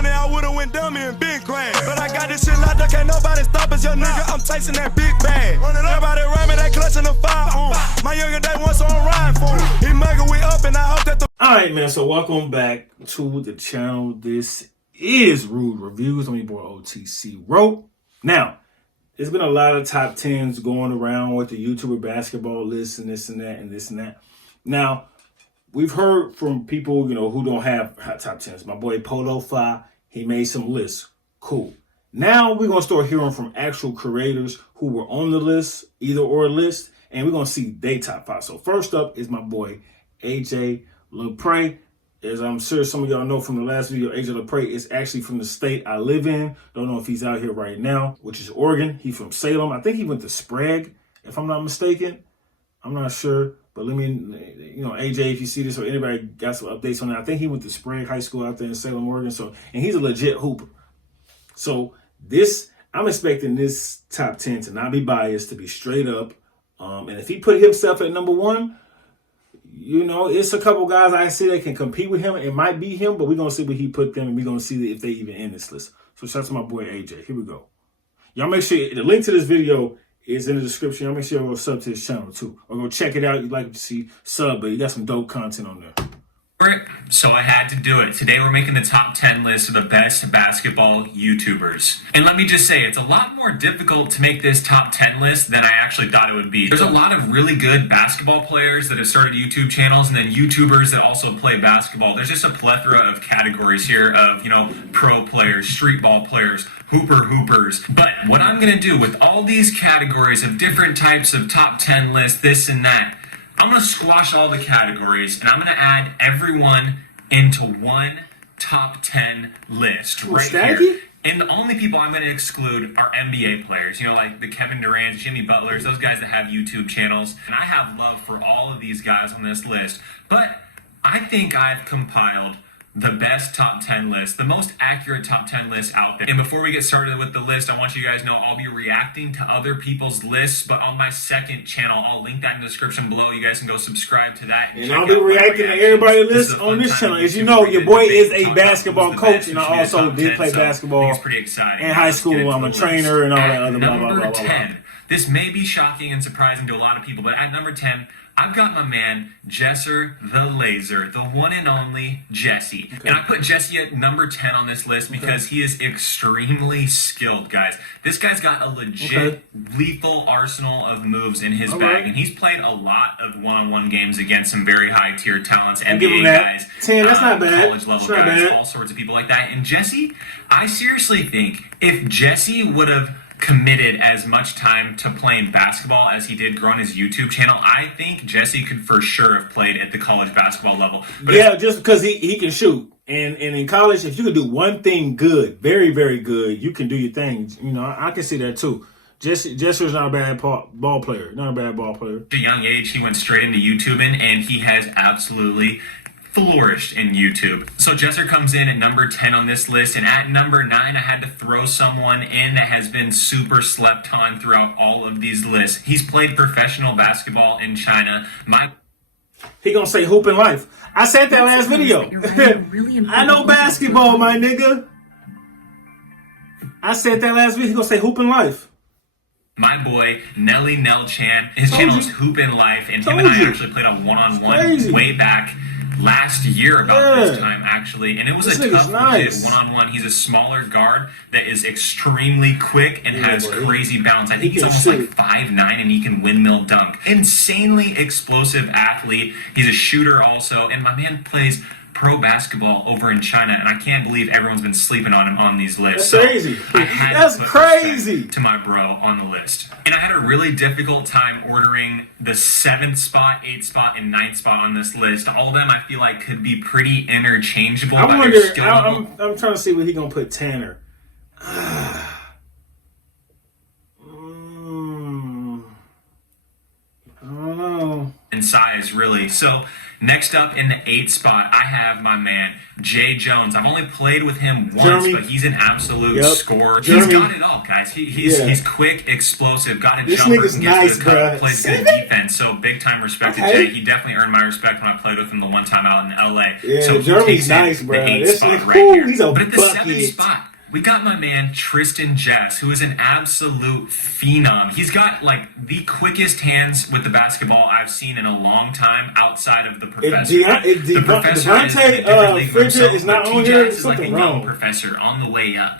money, I would've went dummy and been grand. But I got this shit locked up, can't nobody stop us, young nigga. I'm chasing that big bag. Everybody around me, they clutching the fire. My younger day once, so I'm riding for him. He mega, we up, and I hope that the. Alright, man, so welcome back to the channel. This is Rude Reviews. I'm your boy OTC Rope. Now, there's been a lot of top 10s going around with the YouTuber basketball lists and this and that and this and that. Now, we've heard from people, who don't have top 10s. My boy Polo Fi, he made some lists. Cool. Now we're going to start hearing from actual creators who were on the list, either or list, and we're going to see their top 5. So first up is my boy AJ Lapray's. As I'm sure some of y'all know from the last video, AJ Lapray's is actually from the state I live in. Don't know if he's out here right now, which is Oregon. He's from Salem. I think he went to Sprague, if I'm not mistaken. I'm not sure, but let me, AJ, if you see this or anybody got some updates on that, I think he went to Sprague High School out there in Salem, Oregon. So, and he's a legit hooper. So I'm expecting this top 10 to not be biased, to be straight up. And if he put himself at number 1, it's a couple guys I see that can compete with him. It might be him, but we're going to see where he put them, and we're going to see if they even in this list. So shout out to my boy AJ. Here we go. Y'all make sure the link to this video is in the description. Y'all make sure you go sub to his channel too. Or go check it out. You'd like to see sub, but you got some dope content on there. So I had to do it. Today we're making the top 10 list of the best basketball YouTubers. And let me just say, it's a lot more difficult to make this top 10 list than I actually thought it would be. There's a lot of really good basketball players that have started YouTube channels, and then YouTubers that also play basketball. There's just a plethora of categories here of, pro players, street ball players, hoopers. But what I'm going to do with all these categories of different types of top 10 lists, this and that, I'm going to squash all the categories, and I'm going to add everyone into one top 10 list right here. And the only people I'm going to exclude are NBA players, like the Kevin Durant's, Jimmy Butler's, those guys that have YouTube channels. And I have love for all of these guys on this list. But I think I've compiled the best top 10 list, the most accurate top 10 list out there. And before we get started with the list, I want you guys to know I'll be reacting to other people's lists, but on my second channel. I'll link that in the description below. You guys can go subscribe to that. And I'll be reacting to everybody's list on this channel. As you know, your boy is a basketball coach, and I also did play basketball in high school. I'm a trainer and all that other blah, blah, blah, blah, blah. This may be shocking and surprising to a lot of people, but at number 10, I've got my man, Jesser the Laser, the one and only Jesse. Okay. And I put Jesse at number 10 on this list because he is extremely skilled, guys. This guy's got a legit lethal arsenal of moves in his bag, and he's played a lot of one-on-one games against some very high-tier talents, NBA guys, 10, that's not bad. College-level guys, all sorts of people like that. And Jesse, I seriously think if Jesse would have committed as much time to playing basketball as he did growing his YouTube channel, I think Jesse could for sure have played at the college basketball level. But yeah, just because he can shoot. And in college, if you could do one thing good, very, very good, you can do your thing. I can see that too. Jesser's not a bad ball player. Not a bad ball player. At a young age, he went straight into YouTubing, and he has absolutely flourished in YouTube. So Jesser comes in at number 10 on this list, and at number 9, I had to throw someone in that has been super slept on throughout all of these lists. He's played professional basketball in China. He gonna say hoop in life. I said that last video. I know basketball, my nigga. I said that last video. He gonna say hoop in life. My boy, Nelly Nell Chan. His channel is Hoop in Life, and him and I actually played a one-on-one way back last year about this time, actually, and it was a tough one-on-one. He's a smaller guard that is extremely quick and has crazy bounce. I think he's almost like 5'9", and he can windmill dunk. Insanely explosive athlete. He's a shooter also, and my man plays pro basketball over in China, and I can't believe everyone's been sleeping on him on these lists. That's crazy. That's crazy. To my bro on the list. And I had a really difficult time ordering the 7th spot, 8th spot, and 9th spot on this list. All of them I feel like could be pretty interchangeable. I wonder, I'm trying to see where he gonna put Tanner. I don't know. And size, really. So Next up in the 8th spot, I have my man, Jay Jones. I've only played with him once, Jeremy. but he's an absolute Yep. scorer. Jeremy. He's got it all, guys. He's quick, explosive, got a This jumper, nigga's can get nice, to the cup, bruh. plays good 7? defense. So big time respect to Okay. Jay. He definitely earned my respect when I played with him the one time out in LA. Yeah, so he Jeremy's takes nice, in bruh. the 8th This spot nigga, right ooh, here. he's a But at the 7th bucket. spot, we got my man Tristan Jess, who is an absolute phenom. He's got like the quickest hands with the basketball I've seen in a long time outside of the professor. If The professor is in a different league Frigid himself, is not but on T-Jax here, is like a something young wrong. professor on the way up.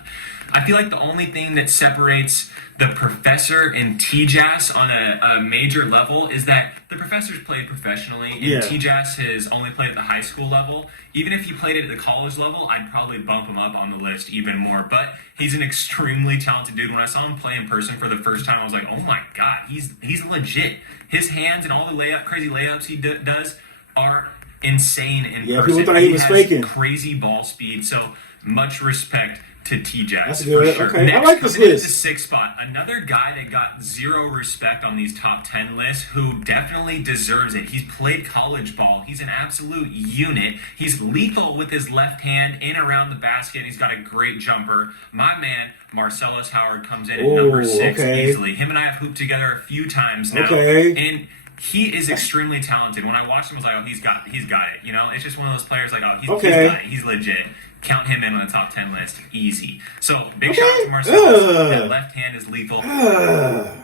I feel like the only thing that separates the professor and T-Jazz on a major level is that the professor's played professionally and Yeah. T-Jazz has only played at the high school level. Even if he played it at the college level, I'd probably bump him up on the list even more. But he's an extremely talented dude. When I saw him play in person for the first time, I was like, oh my God, he's legit. His hands and all the crazy layups he does are insane in Yeah, person. people thought he was has faking. crazy ball speed. So much respect to T-Jazz. That's for good. sure. Okay, I Next, like this coming in at list. the 6th spot, another guy that got zero respect on these top 10 lists, who definitely deserves it. He's played college ball. He's an absolute unit. He's lethal with his left hand in around the basket. He's got a great jumper. My man, Marcellus Howard, comes in at number 6 okay. easily. Him and I have hooped together a few times now. Okay. And he is extremely talented. When I watched him, I was like, oh, he's got it. You know, it's just one of those players like, oh, he's got it. He's legit. Count him in on the top 10 list. Easy. So, big shout out to Marcellus. That left hand is lethal. I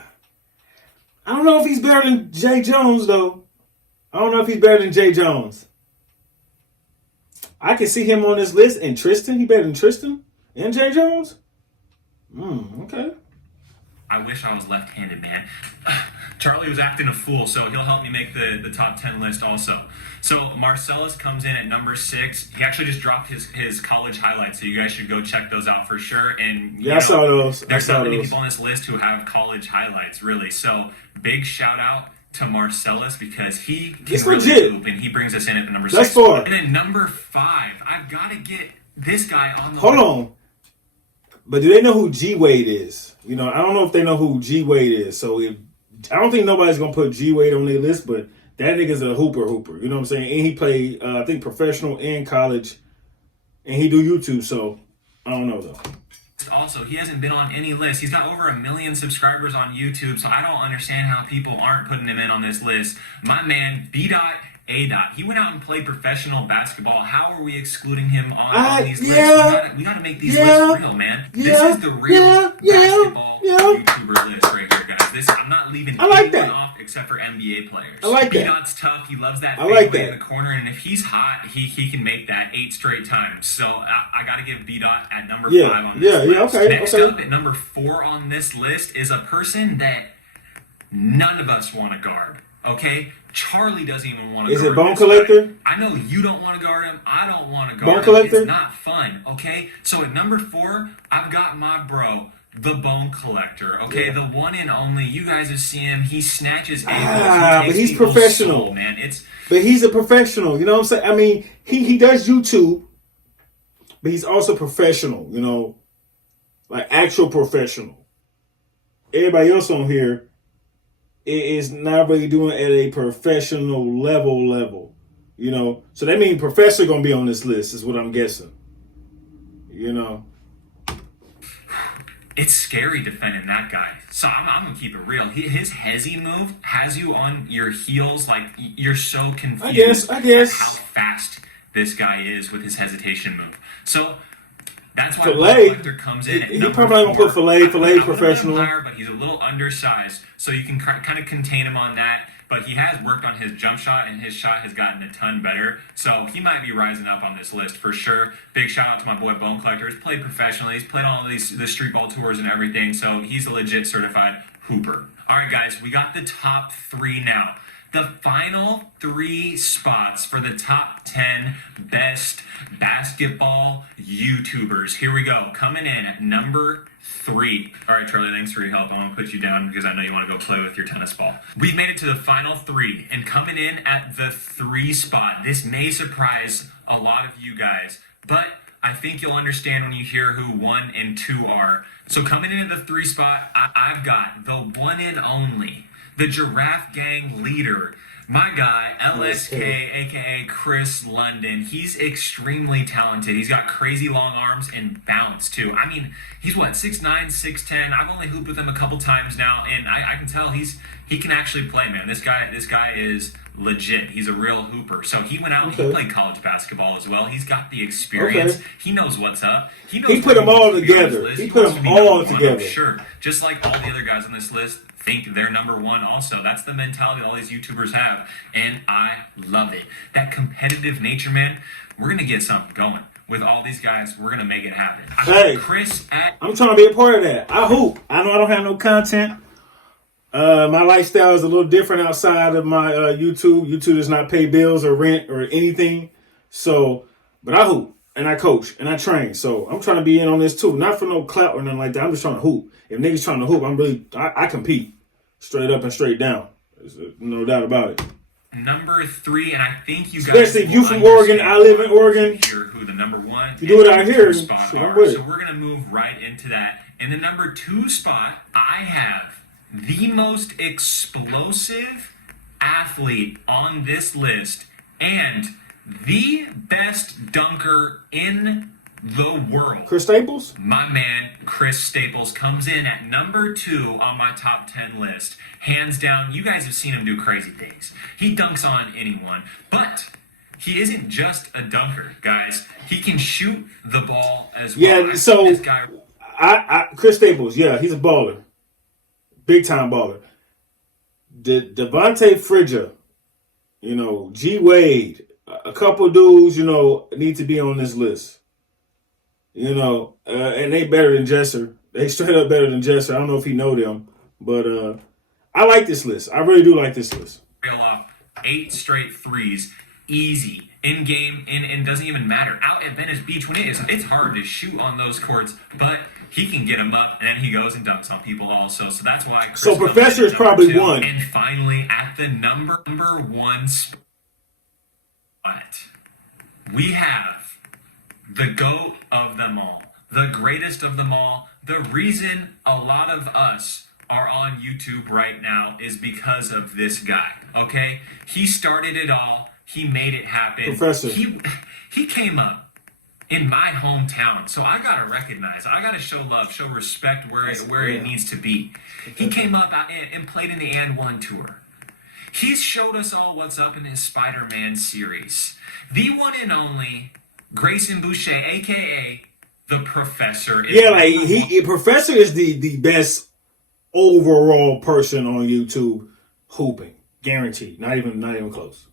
don't know if he's better than Jay Jones, though. I don't know if he's better than Jay Jones. I can see him on this list. And Tristan? He better than Tristan and Jay Jones? Okay. I wish I was left-handed, man. Charlie was acting a fool, so he'll help me make the top 10 list also. So Marcellus comes in at number 6. He actually just dropped his college highlights, so you guys should go check those out for sure. And I saw those. There's not many people on this list who have college highlights, really. So big shout out to Marcellus because he can really legit. hoop, and he brings us in at the number That's 6 four. spot. And then number 5, I've got to get this guy on the Hold on. But do they know who G Wade is? You know, I don't know if they know who G Wade is. So I don't think nobody's gonna put G Wade on their list, but that nigga's a hooper. You know what I'm saying? And he played, I think, professional and college, and he do YouTube. So I don't know though. Also, he hasn't been on any list. He's got over 1 million subscribers on YouTube, so I don't understand how people aren't putting him in on this list. My man, B.A. He went out and played professional basketball. How are we excluding him on these lists? We gotta make these lists real, man. This is the real basketball YouTuber list right here, guys. I'm not leaving anyone off except for NBA players. I like that. B.Dot's tough. He loves that I like fadeaway that. in the corner, and if he's hot, he can make that 8 straight times. So I gotta give B.Dot at number 5 on this list. Next up at number 4 on this list is a person that none of us want to guard. Okay? Charlie doesn't even want to guard him. Is it Bone Collector? I know you don't want to guard him. I don't want to guard Bone him. Collector? It's not fun, okay? So at number 4, I've got my bro, the Bone Collector, okay? The one and only. You guys have seen him. He snatches ankles. But he's professional. Man. But he's a professional. You know what I'm saying? I mean, he does YouTube, but he's also professional, you know? Like actual professional. Everybody else on here is not really doing at a professional level, you know. So that means Professor gonna be on this list, is what I'm guessing. You know, it's scary defending that guy. So I'm gonna keep it real. His hezzy move has you on your heels, like you're so confused. I guess how fast this guy is with his hesitation move. So that's why Filet. Collector comes in. He probably not gonna put Filet professional. Higher, but he's a little undersized, so you can kind of contain him on that. But he has worked on his jump shot, and his shot has gotten a ton better. So he might be rising up on this list for sure. Big shout out to my boy Bone Collector. He's played professionally. He's played on all the street ball tours and everything. So he's a legit certified hooper. All right, guys, we got the top 3 now. The final 3 spots for the top 10 best basketball YouTubers. Here we go. Coming in at number 3. All right, Charlie, thanks for your help. I want to put you down because I know you want to go play with your tennis ball. We've made it to the final 3, and coming in at the 3 spot, this may surprise a lot of you guys, but I think you'll understand when you hear who 1 and 2 are. So coming in at the 3 spot, I've got the one and only, the Giraffe Gang leader, my guy, LSK, aka Chris London. He's extremely talented. He's got crazy long arms and bounce, too. I mean, he's what, 6'9", 6'10". I've only hooped with him a couple times now, and I can tell he can actually play, man. This guy is legit. He's a real hooper. So he went out and he played college basketball as well. He's got the experience. He knows what's up. He put them all together. He put them all together. Sure. Just like all the other guys on this list think they're number one also. That's the mentality all these YouTubers have, and I love it. That competitive nature, man. We're going to get something going. With all these guys, we're going to make it happen. Hey, I'm trying to be a part of that. I hoop. I know I don't have no content. My lifestyle is a little different outside of my YouTube. YouTube does not pay bills or rent or anything. So, but I hoop and I coach and I train. So I'm trying to be in on this too. Not for no clout or nothing like that. I'm just trying to hoop. If niggas trying to hoop, I compete straight up and straight down. There's no doubt about it. Number 3, and I think you guys, especially if you from Oregon, I live in Oregon. Here, who the number 1? You do it out here. Spot are. So we're gonna move right into that. In the number 2 spot, I have the most explosive athlete on this list and the best dunker in the world. Chris Staples? My man, Chris Staples, comes in at number 2 on my top 10 list. Hands down, you guys have seen him do crazy things. He dunks on anyone, but he isn't just a dunker, guys. He can shoot the ball as well. Yeah, so Chris Staples, yeah, he's a baller. Big time baller. Devontae Fridger, G Wade, a couple dudes, need to be on this list. And they better than Jesser. They straight up better than Jesser. I don't know if he know them, but I like this list. I really do like this list. Rail off 8 straight threes, easy, in game, and doesn't even matter. Out at Venice Beach, when it's hard to shoot on those courts, but he can get them up, and he goes and dunks on people also. So that's why. Chris Professor is probably 2. 1. And finally, at the number 1 spot, we have the GOAT of them all, the greatest of them all. The reason a lot of us are on YouTube right now is because of this guy, okay? He started it all. He made it happen. Professor. He came up in my hometown, so I got to recognize, I got to show love, show respect where it needs to be. He came up and played in the And One tour. He's showed us all what's up in his Spider-Man series. The one and only Grayson Boucher, a.k.a. the Professor. Professor is the best overall person on YouTube hooping. Guaranteed. Not even close.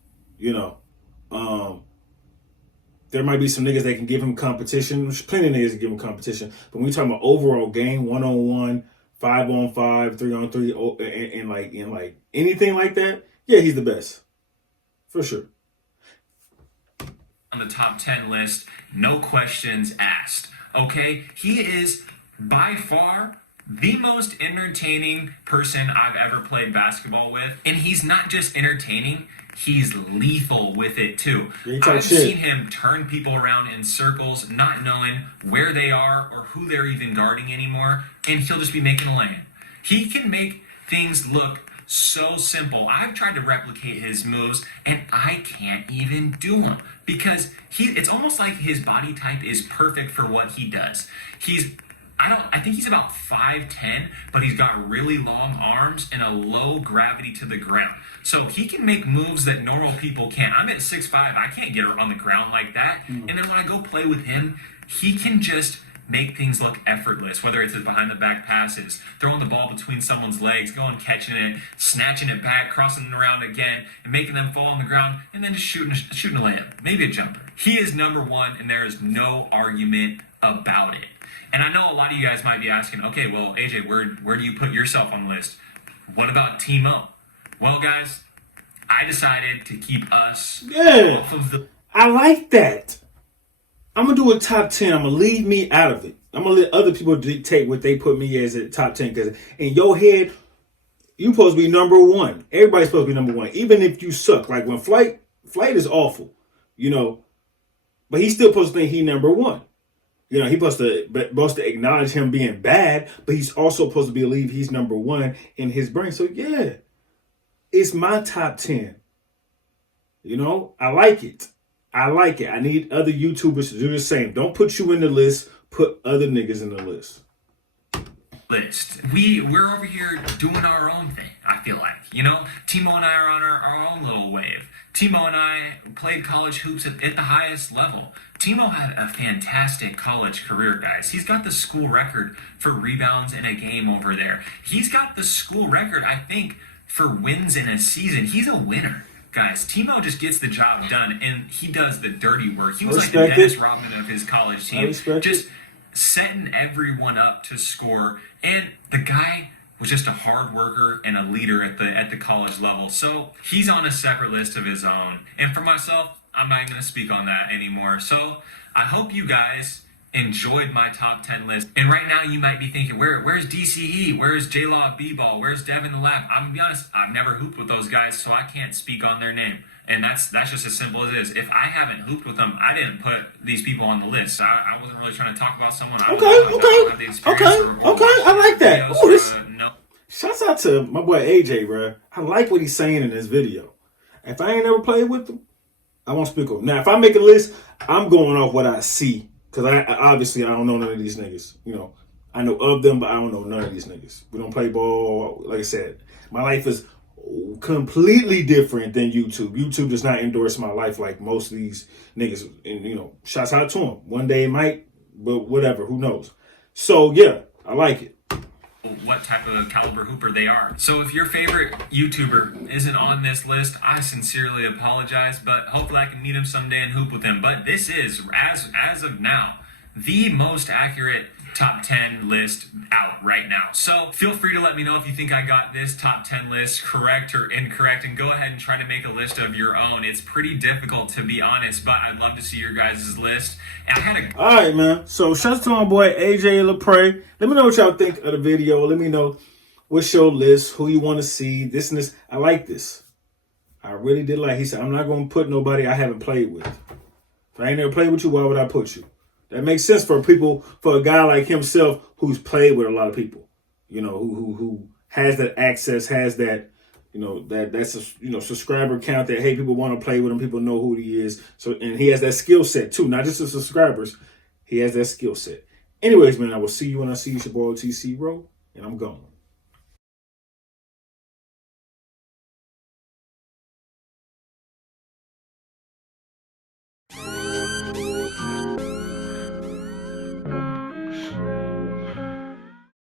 There might be some niggas that can give him competition. There's plenty of niggas that give him competition. But when we talking about overall game, 1-on-1, 5-on-5, 3-on-3, and anything like that, yeah, he's the best. For sure. On the top 10 list, no questions asked. Okay? He is by far the most entertaining person I've ever played basketball with. And he's not just entertaining, he's lethal with it too. I've seen him turn people around in circles, not knowing where they are or who they're even guarding anymore, and he'll just be making a lane. He can make things look so simple. I've tried to replicate his moves, and I can't even do them because it's almost like his body type is perfect for what he does. I think he's about 5'10", but he's got really long arms and a low gravity to the ground. So he can make moves that normal people can't. I'm at 6'5", I can't get on the ground like that. And then when I go play with him, he can just make things look effortless, whether it's his behind the back passes, throwing the ball between someone's legs, going catching it, snatching it back, crossing it around again, and making them fall on the ground, and then just shooting a layup, maybe a jumper. He is number 1, and there is no argument about it. And I know a lot of you guys might be asking, okay, well, AJ, where do you put yourself on the list? What about Timo? Well, guys, I decided to keep us off of the... I like that. I'm going to do a top 10. I'm going to leave me out of it. I'm going to let other people dictate what they put me as a top 10. Because in your head, you're supposed to be number 1. Everybody's supposed to be number 1. Even if you suck. Like when Flight is awful, But he's still supposed to think he's number 1. He's supposed to acknowledge him being bad, but he's also supposed to believe he's number 1 in his brain. So, yeah, it's my top 10. You know, I like it. I like it. I need other YouTubers to do the same. Don't put you in the list. Put other niggas in the list. We're over here doing our own thing, I feel like. You know, Timo and I are on our own little wave. Timo and I played college hoops at the highest level. Timo had a fantastic college career, guys. He's got the school record for rebounds in a game over there. He's got the school record, I think, for wins in a season. He's a winner. Guys, Timo just gets the job done, and he does the dirty work. He was like the Dennis Rodman of his college team. Just setting everyone up to score. And the guy was just a hard worker and a leader at the college level. So he's on a separate list of his own. And for myself, I'm not going to speak on that anymore. So I hope you guys enjoyed my top 10 list. And right now you might be thinking, where's DCE? Where's J-Law B-Ball? Where's Devin the Lab? I'm going to be honest, I've never hooped with those guys, so I can't speak on their name. And that's just as simple as it is. If I haven't hooped with them, I didn't put these people on the list. I wasn't really trying to talk about someone. Okay. I like that. No. Shouts out to my boy AJ, bro. I like what he's saying in this video. If I ain't ever played with them, I won't speak on them. Now, if I make a list, I'm going off what I see. Because I obviously don't know none of these niggas. You know, I know of them, but I don't know none of these niggas. We don't play ball. Like I said, my life is completely different than YouTube. YouTube does not endorse my life like most of these niggas. And, you know, shouts out to them. One day it might, but whatever. Who knows? So, yeah, I like it. What type of caliber hooper they are. So if your favorite YouTuber isn't on this list, I sincerely apologize, but hopefully I can meet him someday and hoop with him. But this is, as of now, the most accurate top 10 list out right now. So feel free to let me know if you think I got this top 10 list correct or incorrect, and go ahead and try to make a list of your own. It's pretty difficult, to be honest, but I'd love to see your guys' list. And all right, man. So shout out to my boy AJ Lapray. Let me know what y'all think of the video. Let me know what's your list, who you want to see, this and this. I like this. I really did like. He said, I'm not going to put nobody I haven't played with. If I ain't never played with you, why would I put you? That makes sense for a guy like himself who's played with a lot of people, you know, who has that access, has that, you know, that's a, you know, subscriber count that, hey, people want to play with him, people know who he is. So, and he has that skill set too, not just the subscribers. He has that skill set. Anyways, man, I will see you when I see you. It's your boy OTC Row, and I'm gone.